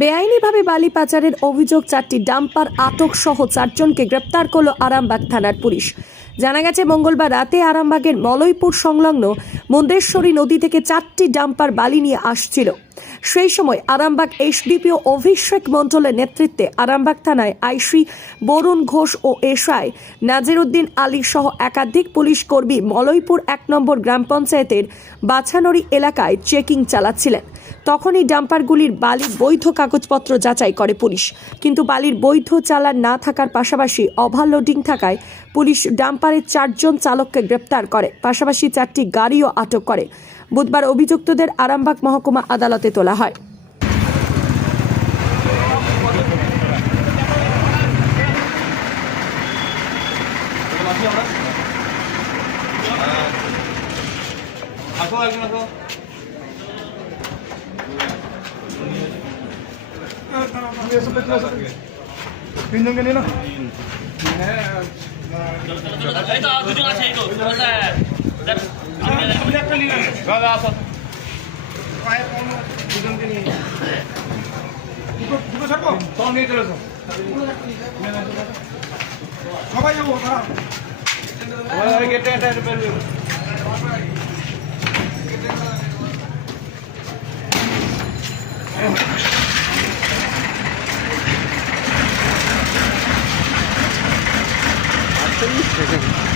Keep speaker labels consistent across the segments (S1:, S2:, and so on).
S1: বেআইনিভাবে বালি পাচারের অভিযোগ, চারটি ডাম্পার আটক সহ চারজনকে গ্রেপ্তার করল আরামবাগ থানার পুলিশ। জানা গেছে, মঙ্গলবার রাতে আরামবাগের মলয়পুর সংলগ্ন মন্দেশ্বরী নদী থেকে চারটি ডাম্পার বালি নিয়ে আসছিল। সেই সময় আরামবাগ এসডিপিও অভিষেক মণ্ডলের নেতৃত্বে আরামবাগ থানায় আইসি বরুণ ঘোষ ও এসআই নাজিরুদ্দিন আলী সহ একাধিক পুলিশ কর্মী মলয়পুর এক নম্বর গ্রাম পঞ্চায়েতের বাছানড়ি এলাকায় চেকিং চালাচ্ছিলেন। তখনই ডাম্পারগুলির বালি বৈধ কাগজপত্র যাচাই করে পুলিশ। কিন্তু বালির বৈধ চালান না থাকার পাশাপাশি ওভারলোডিং থাকায় পুলিশ ডাম্পারের চারজন চালককে গ্রেপ্তার করে। পাশাপাশি চারটি গাড়িও আটক করে। বুধবার অভিযুক্তদের আরামবাগ মহকুমা আদালতে তোলা হয়।
S2: আসো একজন আসো।
S3: Yes, ulit na. Yun
S2: yung ganina.
S4: Ito, dito nga siya ito.
S2: Kasi... Gagasot. Kaya po
S4: mo. Dito ang
S2: ganina. Dito, dito sa po. Tony
S5: Teresa. Sabay ako, tara. Wala rin kita yung tayo pwede. Kita yung tayo. 真实的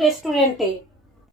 S6: রেস্টুরেন্টে।